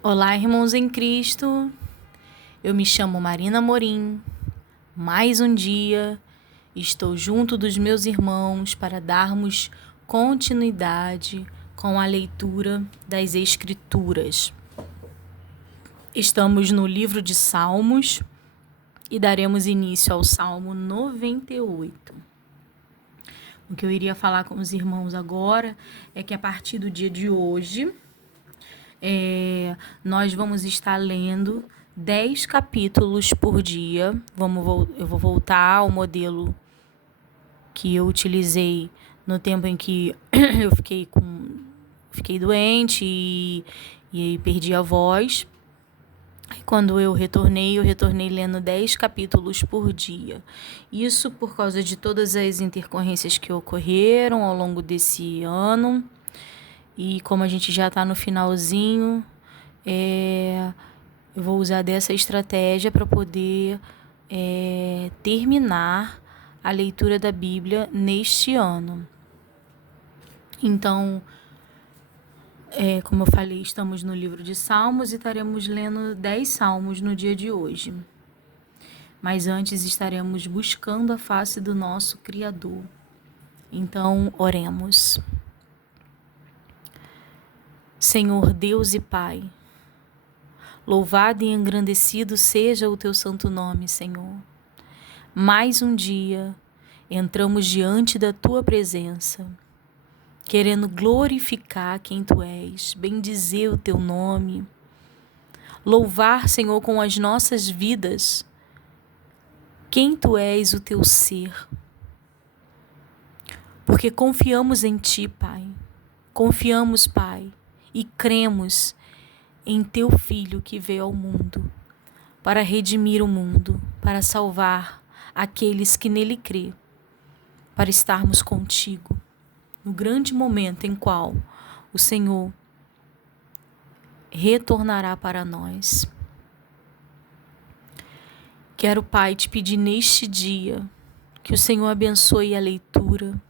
Olá, irmãos em Cristo. Eu me chamo Marina Morim. Mais um dia estou junto dos meus irmãos para darmos continuidade com a leitura das Escrituras. Estamos no livro de Salmos e daremos início ao Salmo 98. O que eu iria falar com os irmãos agora é que a partir do dia de hoje, nós vamos estar lendo 10 capítulos por dia. Eu vou voltar ao modelo que eu utilizei no tempo em que eu fiquei doente e perdi a voz. E quando eu retornei lendo 10 capítulos por dia. Isso por causa de todas as intercorrências que ocorreram ao longo desse ano. E como a gente já está no finalzinho, eu vou usar dessa estratégia para poder terminar a leitura da Bíblia neste ano. Então, como eu falei, estamos no livro de Salmos e estaremos lendo 10 salmos no dia de hoje. Mas antes estaremos buscando a face do nosso Criador. Então, oremos. Senhor Deus e Pai, louvado e engrandecido seja o teu santo nome, Senhor. Mais um dia entramos diante da tua presença, querendo glorificar quem tu és, bendizer o teu nome, louvar, Senhor, com as nossas vidas quem tu és, o teu ser. Porque confiamos em ti, Pai. Confiamos, Pai, e cremos em teu Filho que veio ao mundo para redimir o mundo, para salvar aqueles que nele crê, para estarmos contigo no grande momento em qual o Senhor retornará para nós. Quero, Pai, te pedir neste dia que o Senhor abençoe a leitura.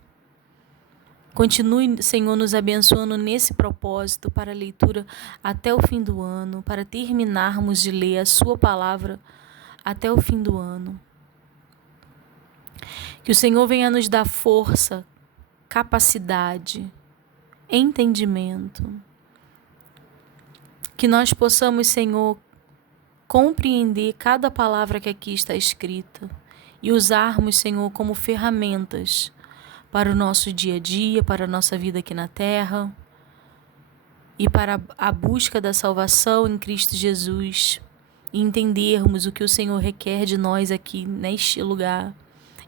Continue, Senhor, nos abençoando nesse propósito para a leitura até o fim do ano, para terminarmos de ler a sua palavra até o fim do ano. Que o Senhor venha nos dar força, capacidade, entendimento. Que nós possamos, Senhor, compreender cada palavra que aqui está escrita e usarmos, Senhor, como ferramentas para o nosso dia a dia, para a nossa vida aqui na terra e para a busca da salvação em Cristo Jesus e entendermos o que o Senhor requer de nós aqui neste lugar,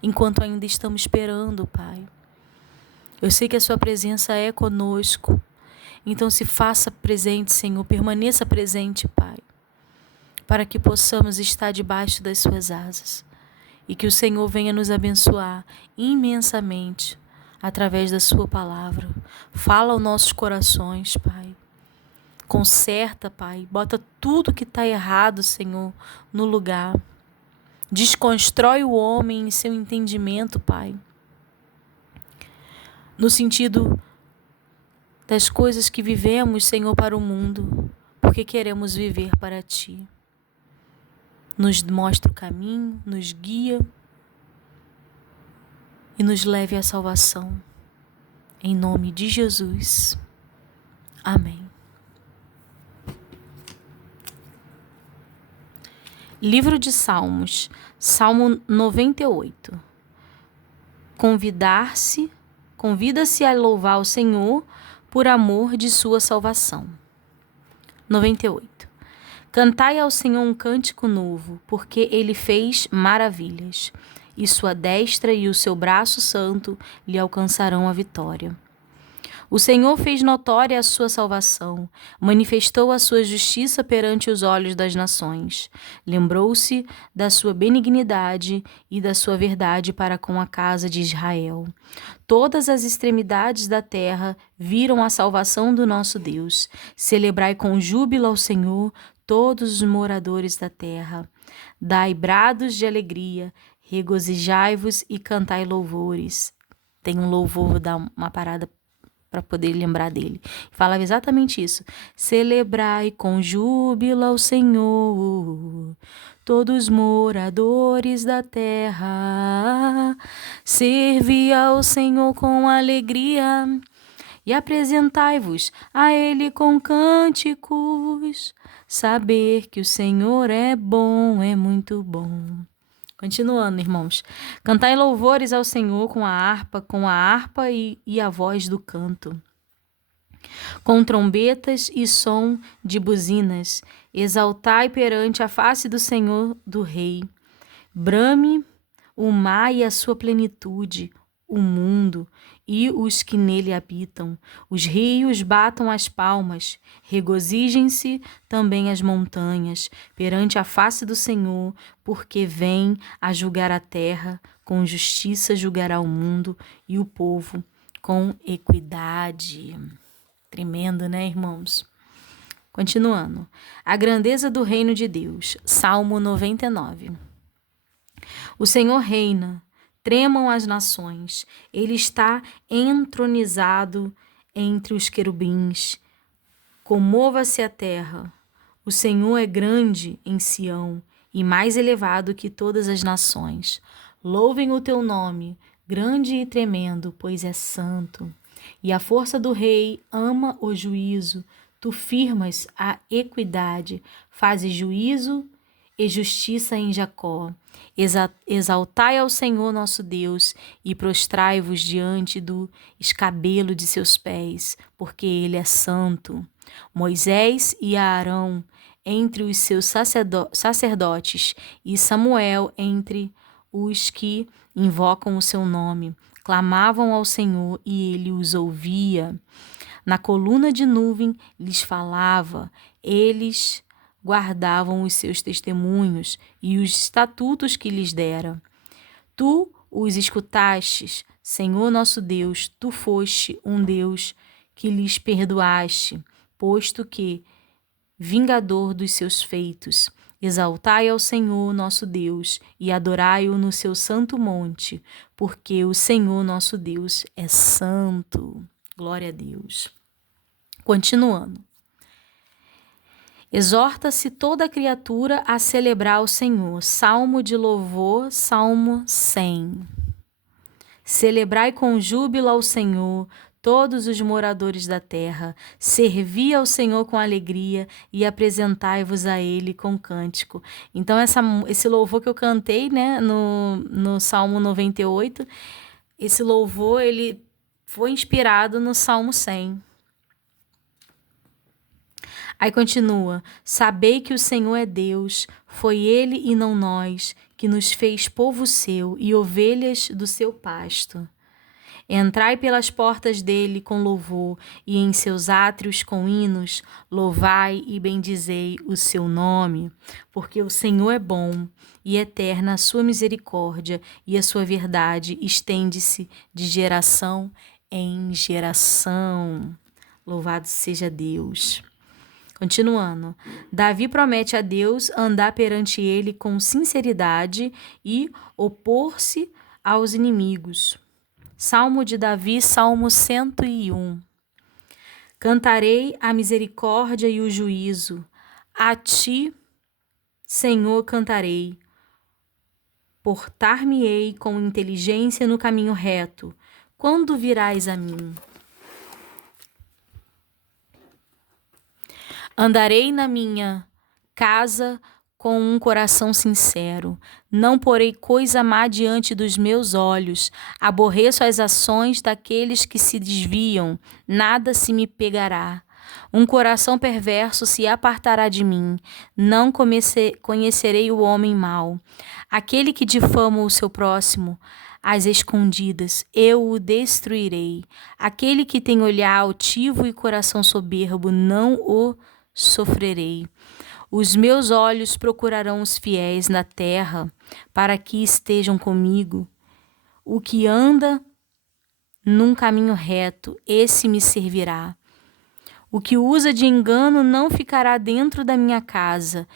enquanto ainda estamos esperando, Pai. Eu sei que a sua presença é conosco, então se faça presente, Senhor, permaneça presente, Pai, para que possamos estar debaixo das suas asas. E que o Senhor venha nos abençoar imensamente através da sua palavra. Fala aos nossos corações, Pai. Conserta, Pai. Bota tudo que está errado, Senhor, no lugar. Desconstrói o homem em seu entendimento, Pai. No sentido das coisas que vivemos, Senhor, para o mundo, porque queremos viver para Ti. Nos mostra o caminho, nos guia e nos leve à salvação. Em nome de Jesus. Amém. Livro de Salmos, Salmo 98. Convida-se a louvar o Senhor por amor de sua salvação. 98. Cantai ao Senhor um cântico novo, porque Ele fez maravilhas, e sua destra e o seu braço santo lhe alcançarão a vitória. O Senhor fez notória a sua salvação, manifestou a sua justiça perante os olhos das nações. Lembrou-se da sua benignidade e da sua verdade para com a casa de Israel. Todas as extremidades da terra viram a salvação do nosso Deus. Celebrai com júbilo ao Senhor, todos os moradores da terra. Dai brados de alegria, regozijai-vos e cantai louvores. Tem um louvor, vou dar uma parada para poder lembrar dele. Falava exatamente isso. Celebrai com júbilo ao Senhor, todos moradores da terra. Servi ao Senhor com alegria e apresentai-vos a Ele com cânticos. Saber que o Senhor é bom, é muito bom. Continuando, irmãos. Cantai louvores ao Senhor com a harpa e a voz do canto. Com trombetas e som de buzinas, exaltai perante a face do Senhor do Rei. Brame o mar e a sua plenitude, o mundo e os que nele habitam. Os rios batam as palmas, regozijem-se também as montanhas perante a face do Senhor, porque vem a julgar a terra, com justiça julgará o mundo e o povo com equidade. Tremendo, né, irmãos? Continuando. A grandeza do reino de Deus. Salmo 99. O Senhor reina, tremam as nações. Ele está entronizado entre os querubins. Comova-se a terra. O Senhor é grande em Sião e mais elevado que todas as nações. Louvem o teu nome, grande e tremendo, pois é santo. E a força do rei ama o juízo. Tu firmas a equidade, fazes juízo e justiça em Jacó. Exaltai ao Senhor nosso Deus e prostrai-vos diante do escabelo de seus pés, porque ele é santo. Moisés e Arão entre os seus sacerdotes e Samuel entre os que invocam o seu nome. Clamavam ao Senhor e ele os ouvia. Na coluna de nuvem lhes falava, eles guardavam os seus testemunhos e os estatutos que lhes dera. Tu os escutastes, Senhor nosso Deus, tu foste um Deus que lhes perdoaste, posto que, vingador dos seus feitos, exaltai ao Senhor nosso Deus e adorai-o no seu santo monte, porque o Senhor nosso Deus é santo. Glória a Deus. Continuando. Exorta-se toda criatura a celebrar o Senhor. Salmo de louvor, Salmo 100. Celebrai com júbilo ao Senhor, todos os moradores da terra. Servi ao Senhor com alegria e apresentai-vos a Ele com cântico. Então, esse louvor que eu cantei, né, no Salmo 98, esse louvor, ele foi inspirado no Salmo 100. Aí continua, sabei que o Senhor é Deus, foi Ele e não nós, que nos fez povo seu e ovelhas do seu pasto. Entrai pelas portas dele com louvor e em seus átrios com hinos, louvai e bendizei o seu nome, porque o Senhor é bom e eterna a sua misericórdia e a sua verdade estende-se de geração em geração. Louvado seja Deus. Continuando, Davi promete a Deus andar perante ele com sinceridade e opor-se aos inimigos. Salmo de Davi, Salmo 101. Cantarei a misericórdia e o juízo. A ti, Senhor, cantarei. Portar-me-ei com inteligência no caminho reto. Quando virás a mim? Andarei na minha casa com um coração sincero. Não porei coisa má diante dos meus olhos. Aborreço as ações daqueles que se desviam. Nada se me pegará. Um coração perverso se apartará de mim. Não conhecerei o homem mau. Aquele que difama o seu próximo, às escondidas, eu o destruirei. Aquele que tem olhar altivo e coração soberbo, não o sofrerei. Os meus olhos procurarão os fiéis na terra, para que estejam comigo. O que anda num caminho reto, esse me servirá. O que usa de engano não ficará dentro da minha casa.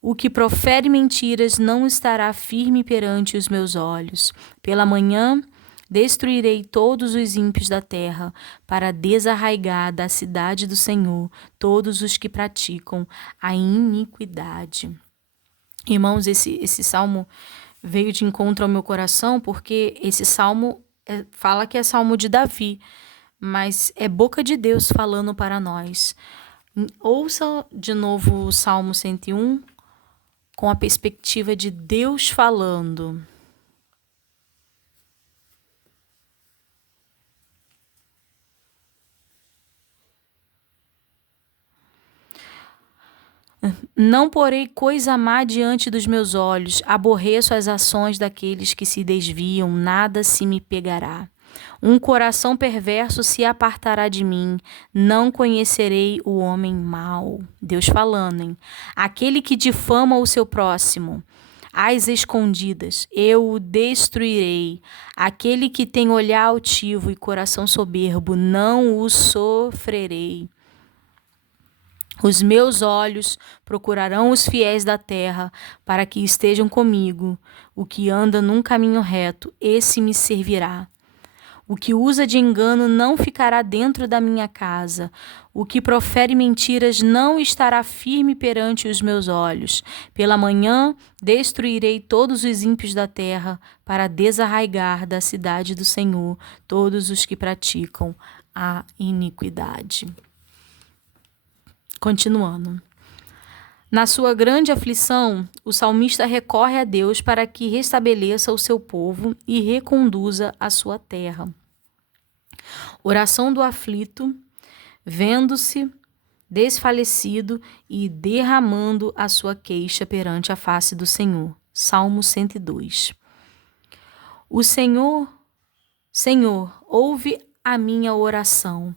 O que profere mentiras não estará firme perante os meus olhos. Pela manhã destruirei todos os ímpios da terra, para desarraigar da cidade do Senhor todos os que praticam a iniquidade. Irmãos, esse salmo veio de encontro ao meu coração, porque esse salmo fala que é salmo de Davi, mas é boca de Deus falando para nós. Ouça de novo o Salmo 101 com a perspectiva de Deus falando. Não porei coisa má diante dos meus olhos, aborreço as ações daqueles que se desviam, nada se me pegará. Um coração perverso se apartará de mim, não conhecerei o homem mau. Deus falando, hein? Aquele que difama o seu próximo, às escondidas, eu o destruirei. Aquele que tem olhar altivo e coração soberbo, não o sofrerei. Os meus olhos procurarão os fiéis da terra, para que estejam comigo. O que anda num caminho reto, esse me servirá. O que usa de engano não ficará dentro da minha casa. O que profere mentiras não estará firme perante os meus olhos. Pela manhã destruirei todos os ímpios da terra, para desarraigar da cidade do Senhor todos os que praticam a iniquidade. Continuando. Na sua grande aflição, o salmista recorre a Deus para que restabeleça o seu povo e reconduza a sua terra. Oração do aflito, vendo-se desfalecido e derramando a sua queixa perante a face do Senhor. Salmo 102. O Senhor, ouve a minha oração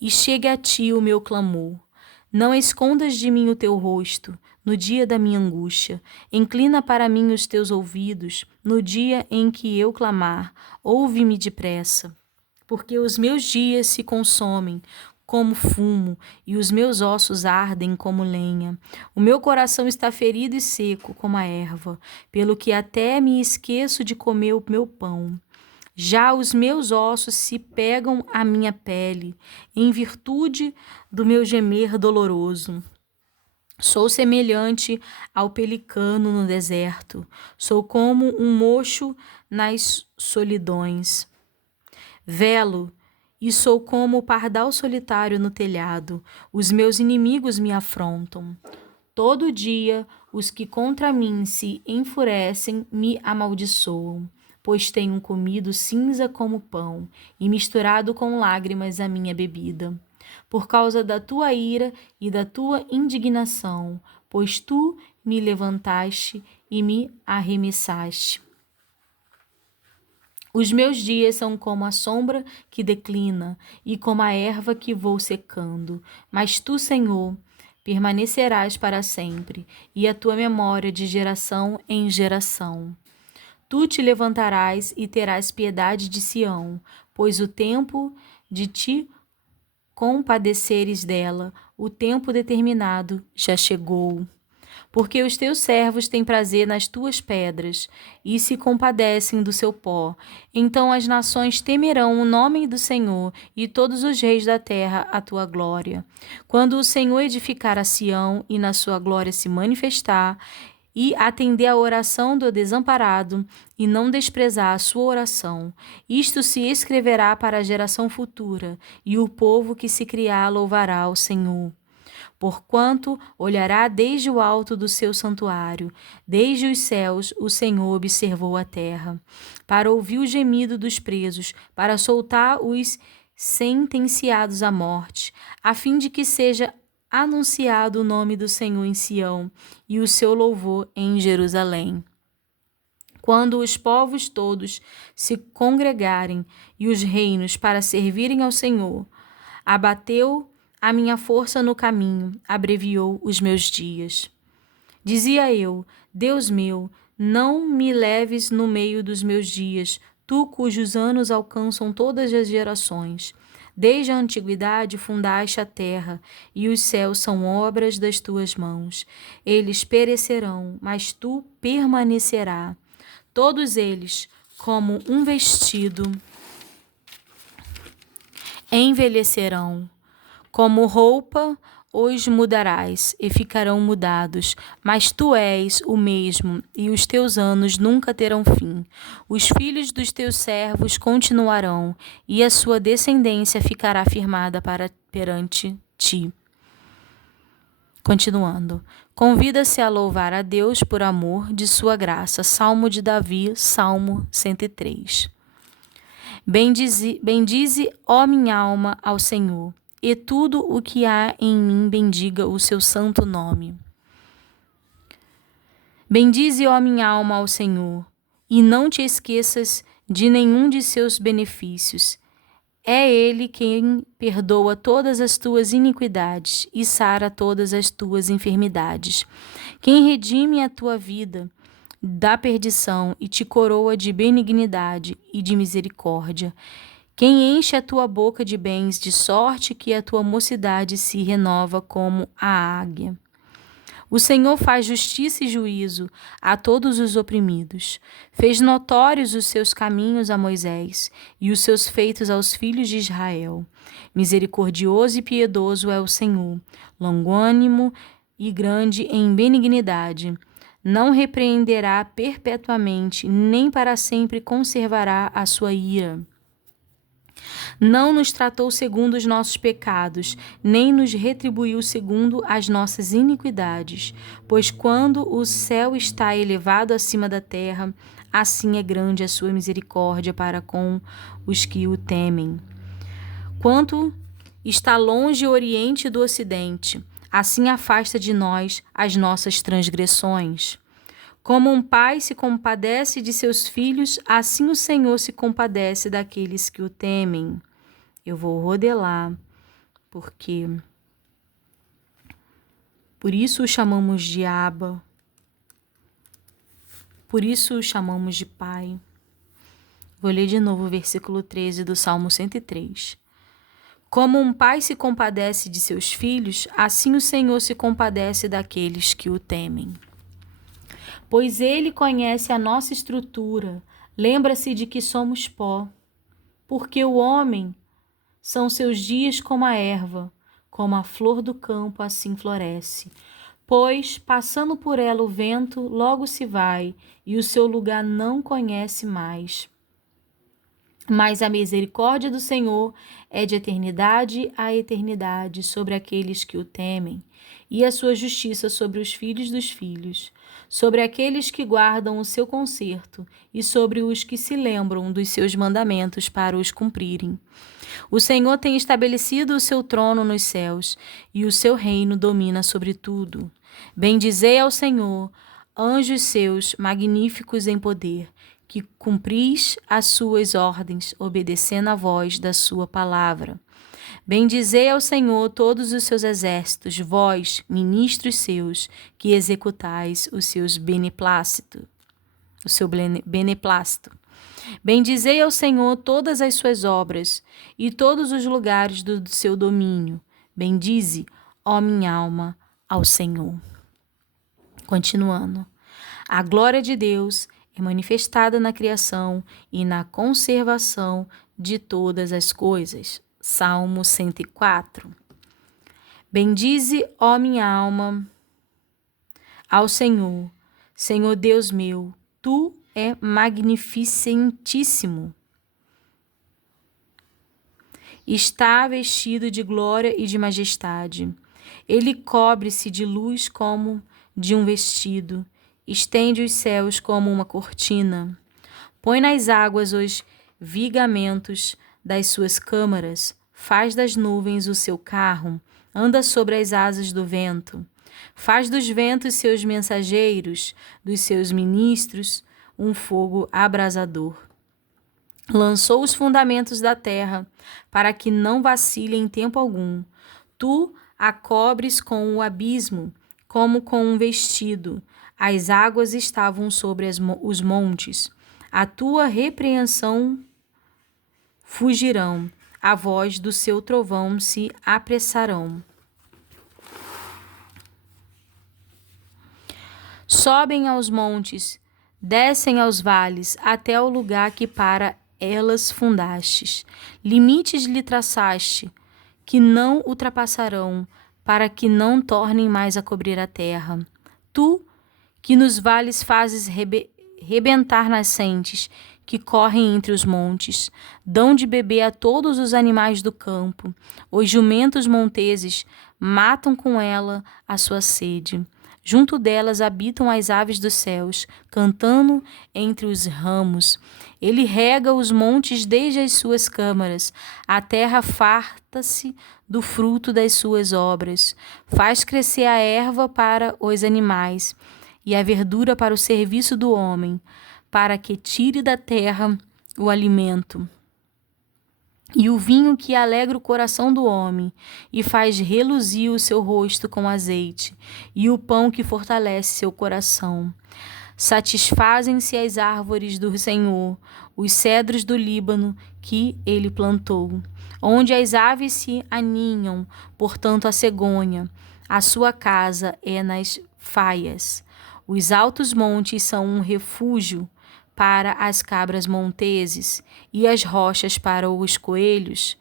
e chegue a ti o meu clamor. Não escondas de mim o teu rosto no dia da minha angústia. Inclina para mim os teus ouvidos no dia em que eu clamar. Ouve-me depressa, porque os meus dias se consomem como fumo e os meus ossos ardem como lenha. O meu coração está ferido e seco como a erva, pelo que até me esqueço de comer o meu pão. Já os meus ossos se pegam à minha pele, em virtude do meu gemer doloroso. Sou semelhante ao pelicano no deserto, sou como um mocho nas solidões. Velo e sou como o pardal solitário no telhado, os meus inimigos me afrontam. Todo dia os que contra mim se enfurecem me amaldiçoam. Pois tenho comido cinza como pão, e misturado com lágrimas a minha bebida. Por causa da tua ira e da tua indignação, pois tu me levantaste e me arremessaste. Os meus dias são como a sombra que declina, e como a erva que vou secando. Mas tu, Senhor, permanecerás para sempre, e a tua memória de geração em geração. Tu te levantarás e terás piedade de Sião, pois o tempo de te compadeceres dela, o tempo determinado já chegou. Porque os teus servos têm prazer nas tuas pedras e se compadecem do seu pó. Então as nações temerão o nome do Senhor e todos os reis da terra a tua glória. Quando o Senhor edificar a Sião e na sua glória se manifestar, e atender à oração do desamparado, e não desprezar a sua oração. Isto se escreverá para a geração futura, e o povo que se criar louvará ao Senhor. Porquanto olhará desde o alto do seu santuário, desde os céus o Senhor observou a terra, para ouvir o gemido dos presos, para soltar os sentenciados à morte, a fim de que seja anunciado o nome do Senhor em Sião e o seu louvor em Jerusalém. Quando os povos todos se congregarem e os reinos para servirem ao Senhor, abateu a minha força no caminho, abreviou os meus dias. Dizia eu, Deus meu, não me leves no meio dos meus dias, tu cujos anos alcançam todas as gerações. Desde a antiguidade fundaste a terra, e os céus são obras das tuas mãos. Eles perecerão, mas tu permanecerás. Todos eles, como um vestido, envelhecerão, como roupa os mudarás e ficarão mudados, mas tu és o mesmo, e os teus anos nunca terão fim. Os filhos dos teus servos continuarão, e a sua descendência ficará firmada perante ti. Continuando. Convida-se a louvar a Deus por amor de sua graça. Salmo de Davi, Salmo 103. Bendize, ó minha alma, ao Senhor, e tudo o que há em mim bendiga o seu santo nome. Bendize, ó minha alma, ao Senhor, e não te esqueças de nenhum de seus benefícios. É Ele quem perdoa todas as tuas iniquidades e sara todas as tuas enfermidades. Quem redime a tua vida da perdição e te coroa de benignidade e de misericórdia. Quem enche a tua boca de bens, de sorte que a tua mocidade se renova como a águia. O Senhor faz justiça e juízo a todos os oprimidos. Fez notórios os seus caminhos a Moisés e os seus feitos aos filhos de Israel. Misericordioso e piedoso é o Senhor, longânimo e grande em benignidade. Não repreenderá perpetuamente, nem para sempre conservará a sua ira. Não nos tratou segundo os nossos pecados, nem nos retribuiu segundo as nossas iniquidades. Pois quando o céu está elevado acima da terra, assim é grande a sua misericórdia para com os que o temem. Quanto está longe o oriente do ocidente, assim afasta de nós as nossas transgressões. Como um pai se compadece de seus filhos, assim o Senhor se compadece daqueles que o temem. Eu vou rodelar, porque por isso o chamamos de Abba, por isso o chamamos de Pai. Vou ler de novo o versículo 13 do Salmo 103. Como um pai se compadece de seus filhos, assim o Senhor se compadece daqueles que o temem. Pois Ele conhece a nossa estrutura, lembra-se de que somos pó. Porque o homem são seus dias como a erva, como a flor do campo assim floresce. Pois, passando por ela o vento, logo se vai, e o seu lugar não conhece mais. Mas a misericórdia do Senhor é de eternidade a eternidade sobre aqueles que o temem, e a sua justiça sobre os filhos dos filhos, sobre aqueles que guardam o seu concerto e sobre os que se lembram dos seus mandamentos para os cumprirem. O Senhor tem estabelecido o seu trono nos céus, e o seu reino domina sobre tudo. Bendizei ao Senhor, anjos seus, magníficos em poder, que cumpris as suas ordens, obedecendo à voz da sua palavra. Bendizei ao Senhor todos os seus exércitos, vós, ministros seus, que executais os seus beneplácito. O seu beneplácito. Bendizei ao Senhor todas as suas obras e todos os lugares do seu domínio. Bendize, ó minha alma, ao Senhor. Continuando. A glória de Deus é manifestada na criação e na conservação de todas as coisas. Salmo 104. Bendize, ó minha alma, ao Senhor. Senhor Deus meu, tu é magnificentíssimo. Está vestido de glória e de majestade. Ele cobre-se de luz como de um vestido. Estende os céus como uma cortina. Põe nas águas os vigamentos das suas câmaras. Faz das nuvens o seu carro. Anda sobre as asas do vento. Faz dos ventos seus mensageiros, dos seus ministros, um fogo abrasador. Lançou os fundamentos da terra, para que não vacile em tempo algum. Tu a cobres com o abismo, como com um vestido. As águas estavam sobre os montes. A tua repreensão fugirão, a voz do seu trovão se apressarão. Sobem aos montes descem aos vales, até o lugar que para elas fundastes. Limites lhe traçaste, que não ultrapassarão, para que não tornem mais a cobrir a terra. Tu, que nos vales fazes rebentar nascentes, que correm entre os montes, dão de beber a todos os animais do campo. Os jumentos monteses matam com ela a sua sede. Junto delas habitam as aves dos céus, cantando entre os ramos. Ele rega os montes desde as suas câmaras. A terra farta-se do fruto das suas obras. Faz crescer a erva para os animais e a verdura para o serviço do homem, para que tire da terra o alimento. E o vinho que alegra o coração do homem, e faz reluzir o seu rosto com azeite, e o pão que fortalece seu coração. Satisfazem-se as árvores do Senhor, os cedros do Líbano que ele plantou, onde as aves se aninham, portanto a cegonha. A sua casa é nas faias. Os altos montes são um refúgio para as cabras monteses e as rochas para os coelhos.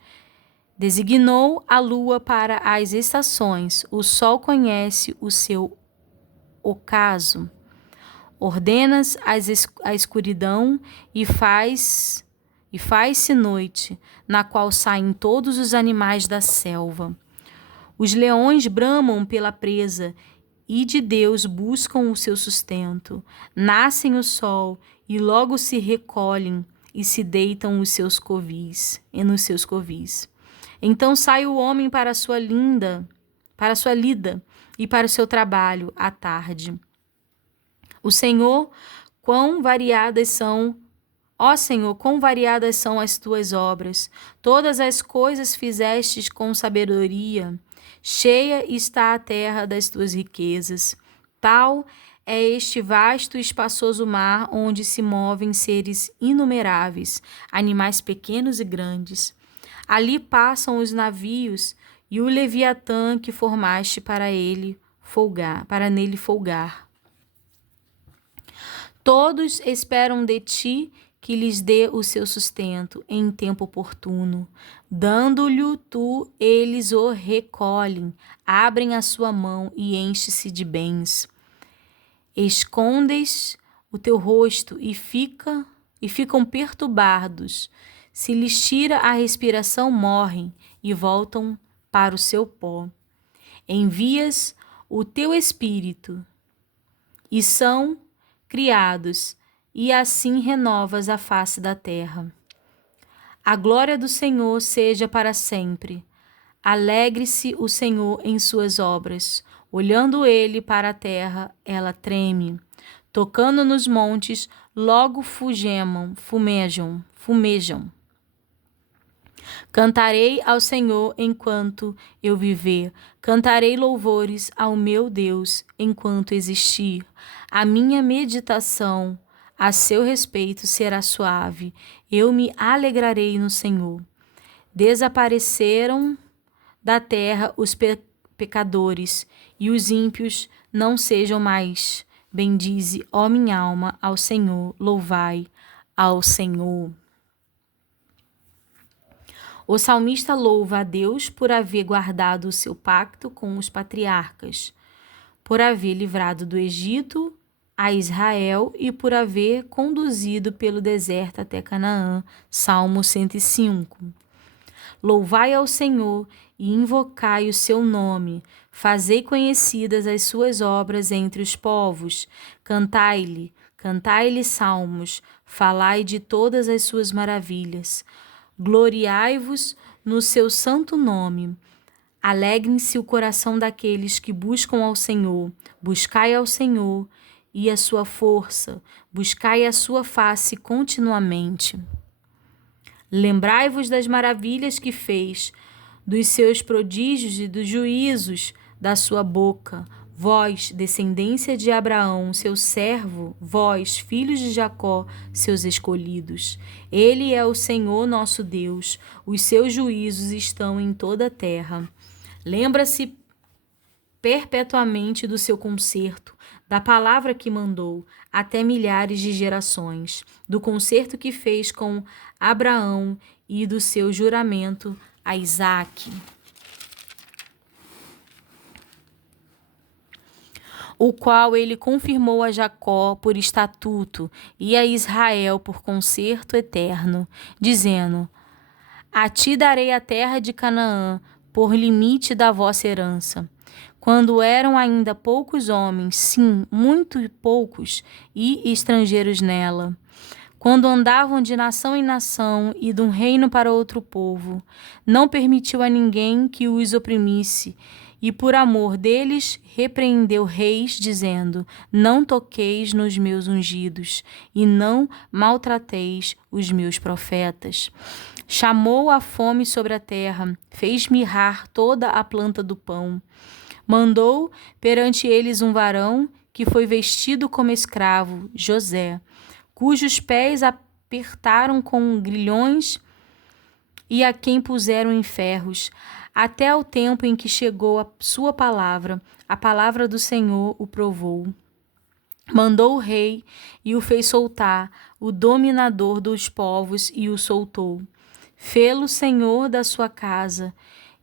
Designou a lua para as estações, o sol conhece o seu ocaso. Ordenas a escuridão e faz-se noite, na qual saem todos os animais da selva. Os leões bramam pela presa e de Deus buscam o seu sustento. Nascem o sol e logo se recolhem e se deitam nos seus covis. Então sai o homem para a sua lida e para o seu trabalho à tarde. Ó Senhor, quão variadas são as tuas obras. Todas as coisas fizestes com sabedoria. Cheia está a terra das tuas riquezas. Tal é este vasto e espaçoso mar, onde se movem seres inumeráveis, animais pequenos e grandes. Ali passam os navios e o Leviatã que formaste para nele folgar. Todos esperam de ti que lhes dê o seu sustento em tempo oportuno. Dando-lhe tu, eles o recolhem, abrem a sua mão e enche-se de bens. Escondes o teu rosto e ficam perturbados. Se lhes tira a respiração, morrem e voltam para o seu pó. Envias o teu espírito e são criados, e assim renovas a face da terra. A glória do Senhor seja para sempre. Alegre-se o Senhor em suas obras. Olhando ele para a terra, ela treme. Tocando nos montes, logo fumejam. Cantarei ao Senhor enquanto eu viver. Cantarei louvores ao meu Deus enquanto existir. A minha meditação a seu respeito será suave. Eu me alegrarei no Senhor. Desapareceram da terra os pecadores e os ímpios não sejam mais. Bendize, ó minha alma, ao Senhor. Louvai ao Senhor. O salmista louva a Deus por haver guardado o seu pacto com os patriarcas, por haver livrado do Egito a Israel e por haver conduzido pelo deserto até Canaã. Salmo 105. Louvai ao Senhor e invocai o seu nome. Fazei conhecidas as suas obras entre os povos. Cantai-lhe salmos. Falai de todas as suas maravilhas. Gloriai-vos no seu santo nome. Alegrem-se o coração daqueles que buscam ao Senhor. Buscai ao Senhor e a sua força. Buscai a sua face continuamente. Lembrai-vos das maravilhas que fez, dos seus prodígios e dos juízos da sua boca. Vós, descendência de Abraão, seu servo, vós, filhos de Jacó, seus escolhidos. Ele é o Senhor nosso Deus, os seus juízos estão em toda a terra. Lembra-se perpetuamente do seu concerto, da palavra que mandou, até milhares de gerações, do concerto que fez com Abraão e do seu juramento a Isaque, o qual ele confirmou a Jacó por estatuto e a Israel por concerto eterno, dizendo: A ti darei a terra de Canaã por limite da vossa herança. Quando eram ainda poucos homens, sim, muito poucos, e estrangeiros nela, quando andavam de nação em nação e de um reino para outro povo, não permitiu a ninguém que os oprimisse, e por amor deles repreendeu reis, dizendo: Não toqueis nos meus ungidos, e não maltrateis os meus profetas. Chamou a fome sobre a terra, fez mirrar toda a planta do pão. Mandou perante eles um varão que foi vestido como escravo, José, cujos pés apertaram com grilhões e a quem puseram em ferros, até o tempo em que chegou a sua palavra. A palavra do Senhor o provou. Mandou o rei e o fez soltar, o dominador dos povos e o soltou. Fê-lo senhor da sua casa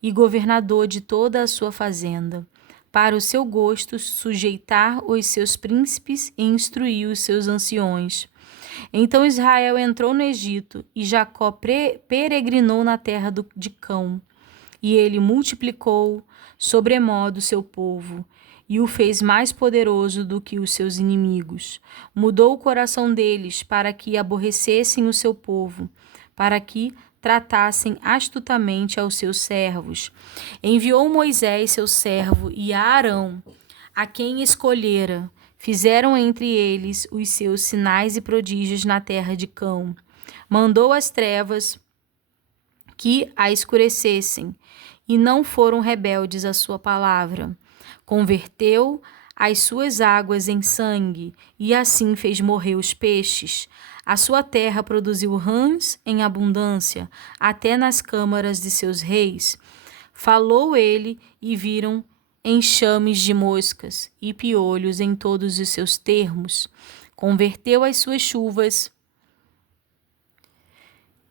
e governador de toda a sua fazenda, para o seu gosto sujeitar os seus príncipes e instruir os seus anciões. Então Israel entrou no Egito e Jacó peregrinou na terra de Cão. E ele multiplicou sobremodo seu povo e o fez mais poderoso do que os seus inimigos. Mudou o coração deles para que aborrecessem o seu povo, para que tratassem astutamente aos seus servos. Enviou Moisés, seu servo, e a Arão, a quem escolhera. Fizeram entre eles os seus sinais e prodígios na terra de Cão. Mandou as trevas que a escurecessem, e não foram rebeldes à sua palavra. Converteu as suas águas em sangue, e assim fez morrer os peixes. A sua terra produziu rãs em abundância, até nas câmaras de seus reis. Falou ele, e viram enxames de moscas e piolhos em todos os seus termos. Converteu as suas chuvas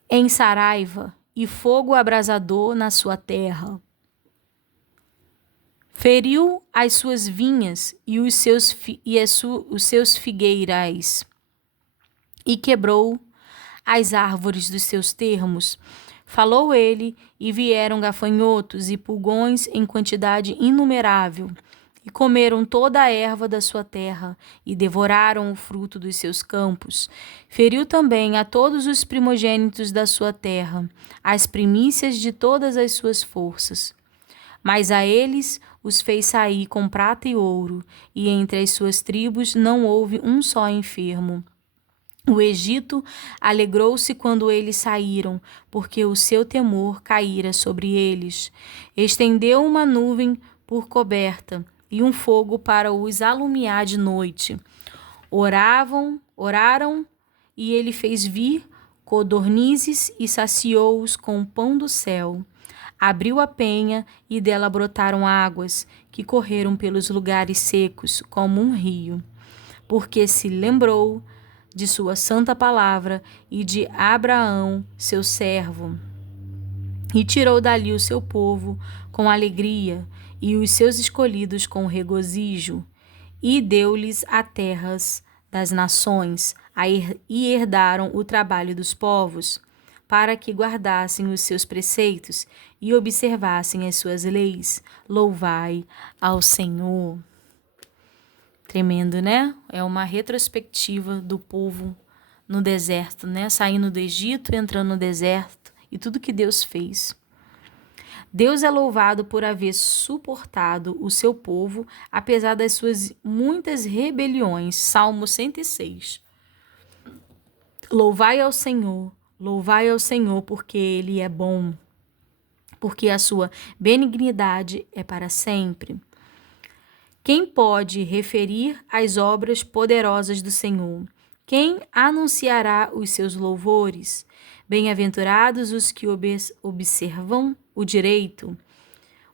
em saraiva e fogo abrasador na sua terra. Feriu as suas vinhas e os seus figueirais, e quebrou as árvores dos seus termos. Falou ele, e vieram gafanhotos e pulgões em quantidade inumerável, e comeram toda a erva da sua terra, e devoraram o fruto dos seus campos. Feriu também a todos os primogênitos da sua terra, as primícias de todas as suas forças. Mas a eles os fez sair com prata e ouro, e entre as suas tribos não houve um só enfermo. O Egito alegrou-se quando eles saíram, porque o seu temor caíra sobre eles. Estendeu uma nuvem por coberta e um fogo para os alumiar de noite. Oraram, e ele fez vir codornizes e saciou-os com o pão do céu. Abriu a penha e dela brotaram águas, que correram pelos lugares secos, como um rio. Porque se lembrou de sua santa palavra e de Abraão, seu servo, e tirou dali o seu povo com alegria e os seus escolhidos com regozijo, e deu-lhes a terras das nações, e herdaram o trabalho dos povos, para que guardassem os seus preceitos e observassem as suas leis. Louvai ao Senhor. Tremendo, né? É uma retrospectiva do povo no deserto, né? Saindo do Egito, entrando no deserto e tudo que Deus fez. Deus é louvado por haver suportado o seu povo, apesar das suas muitas rebeliões. Salmo 106. Louvai ao Senhor, porque Ele é bom, porque a sua benignidade é para sempre. Quem pode referir as obras poderosas do Senhor? Quem anunciará os seus louvores? Bem-aventurados os que observam o direito,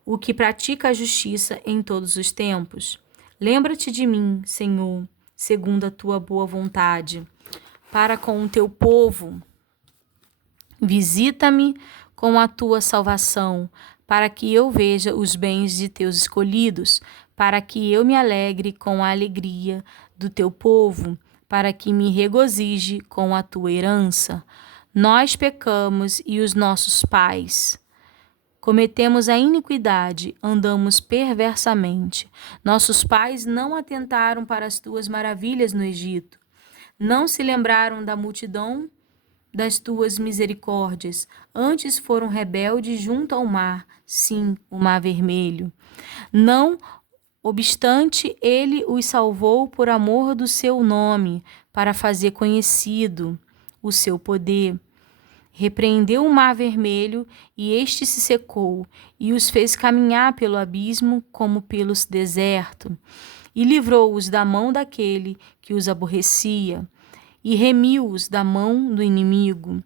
o que pratica a justiça em todos os tempos. Lembra-te de mim, Senhor, segundo a tua boa vontade, para com o teu povo. Visita-me com a tua salvação, para que eu veja os bens de teus escolhidos, para que eu me alegre com a alegria do teu povo, para que me regozije com a tua herança. Nós pecamos e os nossos pais. Cometemos a iniquidade, andamos perversamente. Nossos pais não atentaram para as tuas maravilhas no Egito. Não se lembraram da multidão das tuas misericórdias. Antes foram rebeldes junto ao mar, sim, o mar vermelho. Não obstante, ele os salvou por amor do seu nome, para fazer conhecido o seu poder. Repreendeu o mar vermelho, e este se secou, e os fez caminhar pelo abismo como pelo deserto, e livrou-os da mão daquele que os aborrecia, e remiu-os da mão do inimigo.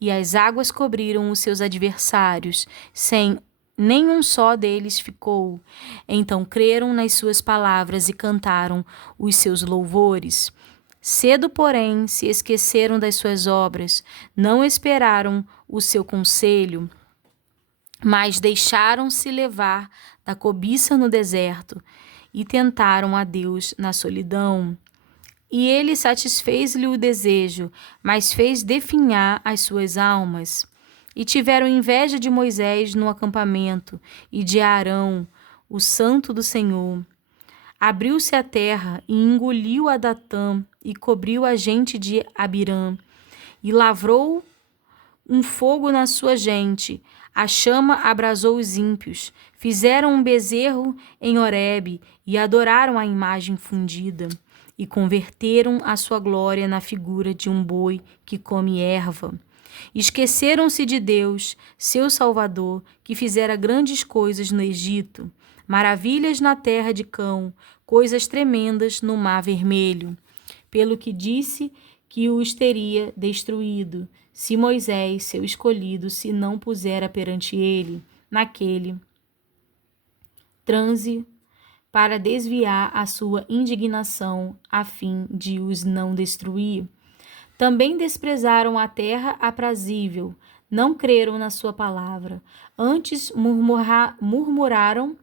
E as águas cobriram os seus adversários, sem nenhum só deles ficou. Então creram nas suas palavras e cantaram os seus louvores. Cedo, porém, se esqueceram das suas obras, não esperaram o seu conselho, mas deixaram-se levar da cobiça no deserto e tentaram a Deus na solidão. E ele satisfez-lhe o desejo, mas fez definhar as suas almas. E tiveram inveja de Moisés no acampamento e de Arão, o santo do Senhor. Abriu-se a terra e engoliu a Datã e cobriu a gente de Abirã. E lavrou um fogo na sua gente. A chama abrasou os ímpios. Fizeram um bezerro em Horebe e adoraram a imagem fundida. E converteram a sua glória na figura de um boi que come erva. Esqueceram-se de Deus, seu Salvador, que fizera grandes coisas no Egito, maravilhas na terra de Cão, coisas tremendas no mar vermelho, pelo que disse que os teria destruído, se Moisés, seu escolhido, se não pusera perante ele, naquele transe, para desviar a sua indignação, a fim de os não destruir. Também desprezaram a terra aprazível, não creram na sua palavra, antes murmuraram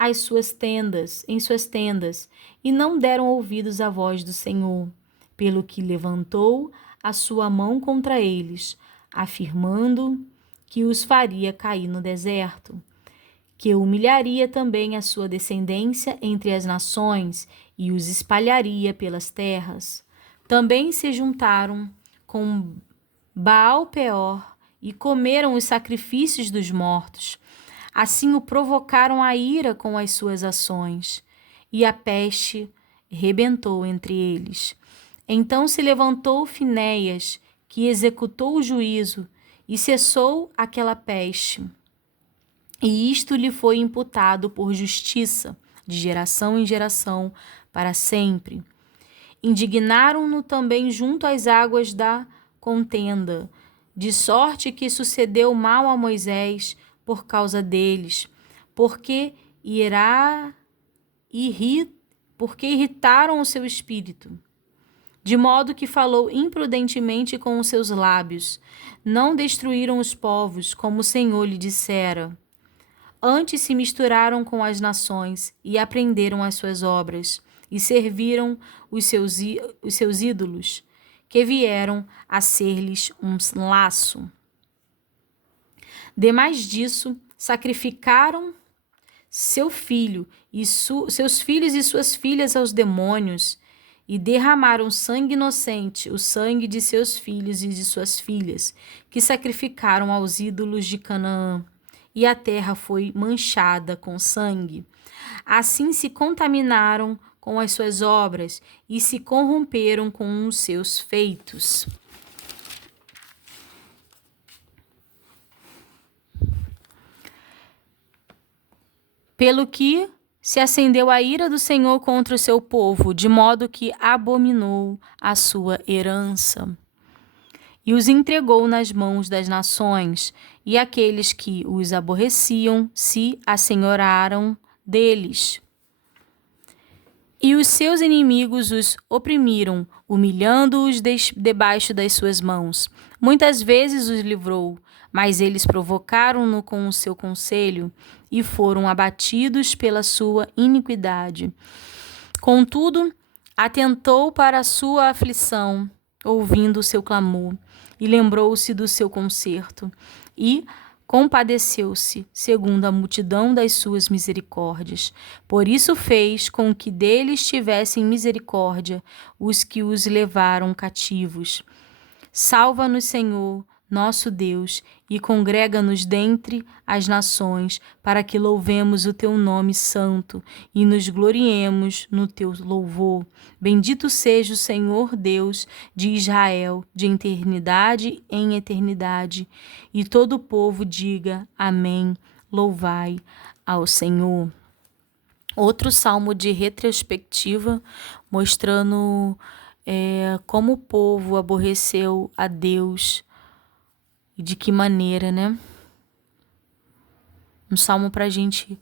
em suas tendas, e não deram ouvidos à voz do Senhor, pelo que levantou a sua mão contra eles, afirmando que os faria cair no deserto, que humilharia também a sua descendência entre as nações e os espalharia pelas terras. Também se juntaram com Baal-peor e comeram os sacrifícios dos mortos. Assim o provocaram a ira com as suas ações, e a peste rebentou entre eles. Então se levantou Finéias, que executou o juízo, e cessou aquela peste. E isto lhe foi imputado por justiça, de geração em geração, para sempre. Indignaram-no também junto às águas da contenda, de sorte que sucedeu mal a Moisés por causa deles, porque irritaram o seu espírito, de modo que falou imprudentemente com os seus lábios. Não destruíram os povos, como o Senhor lhe dissera. Antes se misturaram com as nações e aprenderam as suas obras, e serviram os seus ídolos, que vieram a ser-lhes um laço. Demais disso, sacrificaram seu filho e seus filhos e suas filhas aos demônios, e derramaram sangue inocente, o sangue de seus filhos e de suas filhas, que sacrificaram aos ídolos de Canaã, e a terra foi manchada com sangue. Assim se contaminaram com as suas obras e se corromperam com os seus feitos. Pelo que se acendeu a ira do Senhor contra o seu povo, de modo que abominou a sua herança. e os entregou nas mãos das nações, e aqueles que os aborreciam se assenhoraram deles. E os seus inimigos os oprimiram, humilhando-os debaixo das suas mãos. Muitas vezes os livrou, mas eles provocaram-no com o seu conselho e foram abatidos pela sua iniquidade. Contudo, atentou para a sua aflição, ouvindo o seu clamor, e lembrou-se do seu conserto, e compadeceu-se, segundo a multidão das suas misericórdias. Por isso fez com que deles tivessem misericórdia os que os levaram cativos. Salva-nos, Senhor, nosso Deus, e congrega-nos dentre as nações, para que louvemos o teu nome santo e nos gloriemos no teu louvor. Bendito seja o Senhor Deus de Israel, de eternidade em eternidade. E todo o povo diga amém. Louvai ao Senhor. Outro salmo de retrospectiva, mostrando como o povo aborreceu a Deus e de que maneira, né? Um salmo para a gente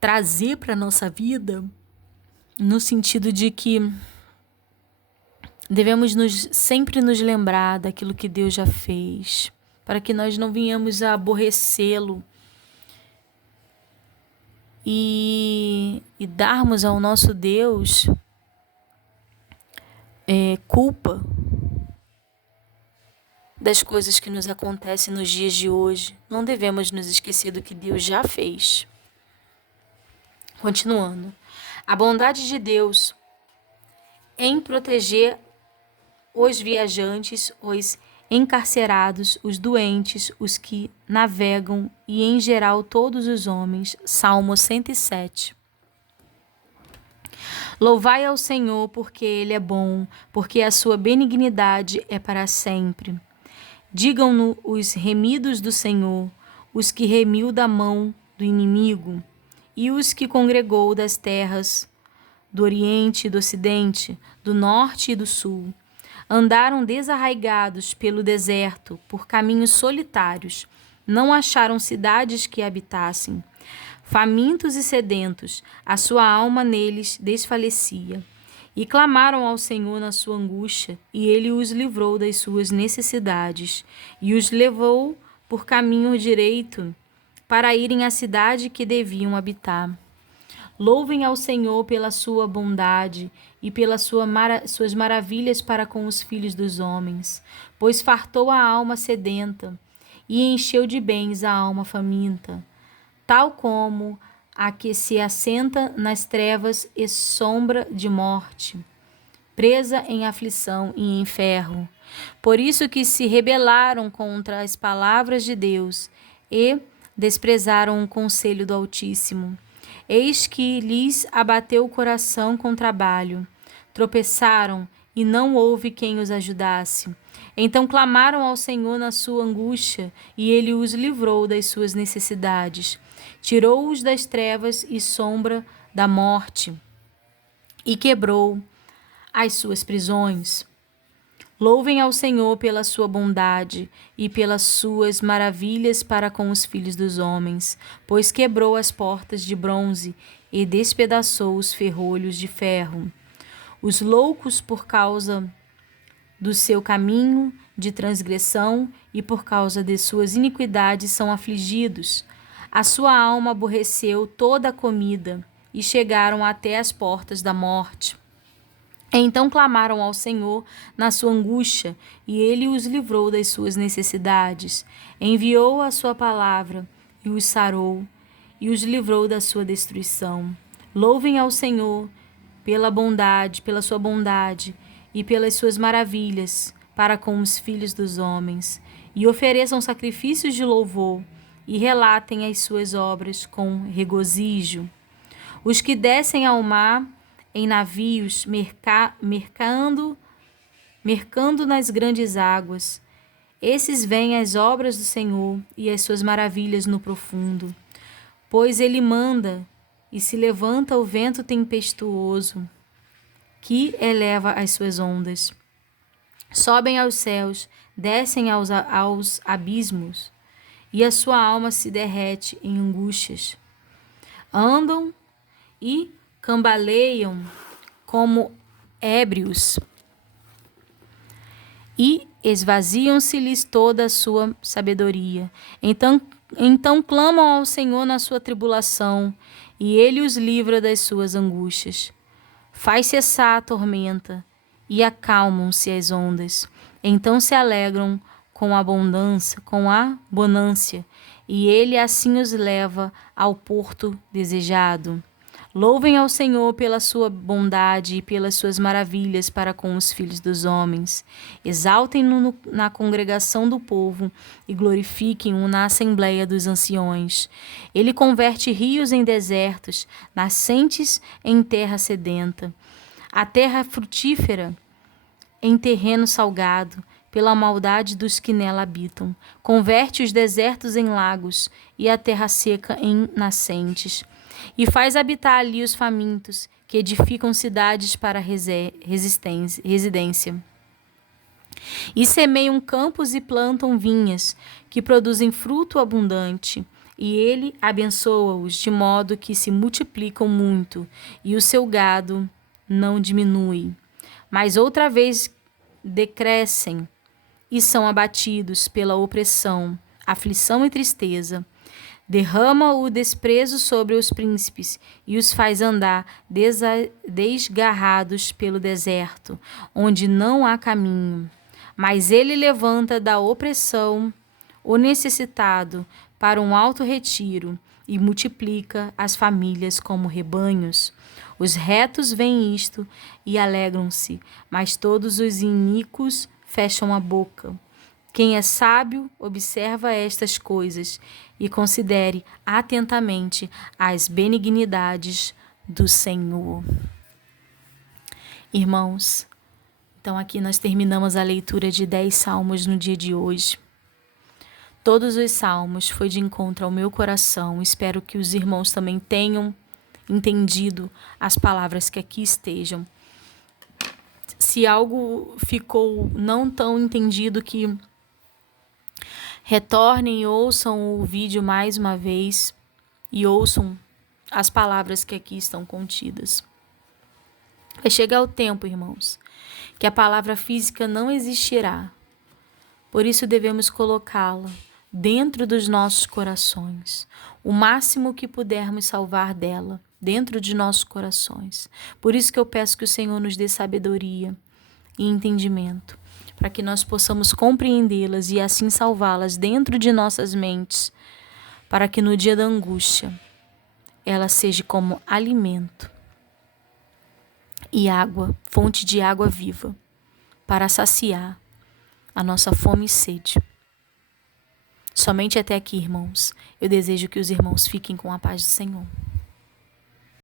trazer para a nossa vida, no sentido de que devemos sempre nos lembrar daquilo que Deus já fez, para que nós não venhamos a aborrecê-lo e darmos ao nosso Deus culpa das coisas que nos acontecem nos dias de hoje. Não devemos nos esquecer do que Deus já fez. Continuando. A bondade de Deus em proteger os viajantes, os encarcerados, os doentes, os que navegam e, em geral, todos os homens. Salmo 107. Louvai ao Senhor, porque Ele é bom, porque a sua benignidade é para sempre. Digam-no os remidos do Senhor, os que remiu da mão do inimigo, e os que congregou das terras do Oriente e do Ocidente, do Norte e do Sul. Andaram desarraigados pelo deserto, por caminhos solitários. Não acharam cidades que habitassem. Famintos e sedentos, a sua alma neles desfalecia. E clamaram ao Senhor na sua angústia, e ele os livrou das suas necessidades, e os levou por caminho direito, para irem à cidade que deviam habitar. Louvem ao Senhor pela sua bondade e pelas suas maravilhas para com os filhos dos homens, pois fartou a alma sedenta e encheu de bens a alma faminta, tal como a que se assenta nas trevas e sombra de morte, presa em aflição e em ferro. Por isso que se rebelaram contra as palavras de Deus e desprezaram o conselho do Altíssimo. Eis que lhes abateu o coração com trabalho. Tropeçaram e não houve quem os ajudasse. Então clamaram ao Senhor na sua angústia, e ele os livrou das suas necessidades. Tirou-os das trevas e sombra da morte, e quebrou as suas prisões. Louvem ao Senhor pela sua bondade e pelas suas maravilhas para com os filhos dos homens, pois quebrou as portas de bronze e despedaçou os ferrolhos de ferro. Os loucos, por causa do seu caminho de transgressão e por causa de suas iniquidades, são afligidos. A sua alma aborreceu toda a comida e chegaram até as portas da morte. Então clamaram ao Senhor na sua angústia, e ele os livrou das suas necessidades. Enviou a sua palavra e os sarou, e os livrou da sua destruição. Louvem ao Senhor pela sua bondade e pelas suas maravilhas para com os filhos dos homens, e ofereçam sacrifícios de louvor e relatem as suas obras com regozijo. Os que descem ao mar em navios, mercando nas grandes águas. Esses veem as obras do Senhor e as suas maravilhas no profundo. Pois ele manda e se levanta o vento tempestuoso, que eleva as suas ondas. Sobem aos céus, descem aos abismos, e a sua alma se derrete em angústias. Andam e cambaleiam como ébrios, e esvaziam-se-lhes toda a sua sabedoria. Então clamam ao Senhor na sua tribulação, e ele os livra das suas angústias. Faz cessar a tormenta, e acalmam-se as ondas. Então se alegram com a bonância, e ele assim os leva ao porto desejado. Louvem ao Senhor pela sua bondade e pelas suas maravilhas para com os filhos dos homens. Exaltem-no na congregação do povo e glorifiquem-o na assembleia dos anciões. Ele converte rios em desertos, nascentes em terra sedenta. A terra frutífera em terreno salgado, pela maldade dos que nela habitam. Converte os desertos em lagos e a terra seca em nascentes. E faz habitar ali os famintos, que edificam cidades para residência. E semeiam campos e plantam vinhas, que produzem fruto abundante. E ele abençoa-os de modo que se multiplicam muito, e o seu gado não diminui. Mas outra vez decrescem e são abatidos pela opressão, aflição e tristeza. Derrama o desprezo sobre os príncipes e os faz andar desgarrados pelo deserto, onde não há caminho. Mas ele levanta da opressão o necessitado para um alto retiro e multiplica as famílias como rebanhos. Os retos veem isto e alegram-se, mas todos os iníquos fecham a boca. Quem é sábio observa estas coisas e considere atentamente as benignidades do Senhor. Irmãos, então aqui nós terminamos a leitura de 10 salmos no dia de hoje. Todos os salmos foi de encontro ao meu coração. Espero que os irmãos também tenham entendido as palavras que aqui estejam. Se algo ficou não tão entendido, que retornem e ouçam o vídeo mais uma vez e ouçam as palavras que aqui estão contidas. Vai chegar o tempo, irmãos, que a palavra física não existirá. Por isso devemos colocá-la dentro dos nossos corações, o máximo que pudermos salvar dela, dentro de nossos corações. Por isso que eu peço que o Senhor nos dê sabedoria e entendimento, para que nós possamos compreendê-las e assim salvá-las dentro de nossas mentes, para que no dia da angústia ela seja como alimento e água, fonte de água viva, para saciar a nossa fome e sede. Somente até aqui, irmãos. Eu desejo que os irmãos fiquem com a paz do Senhor.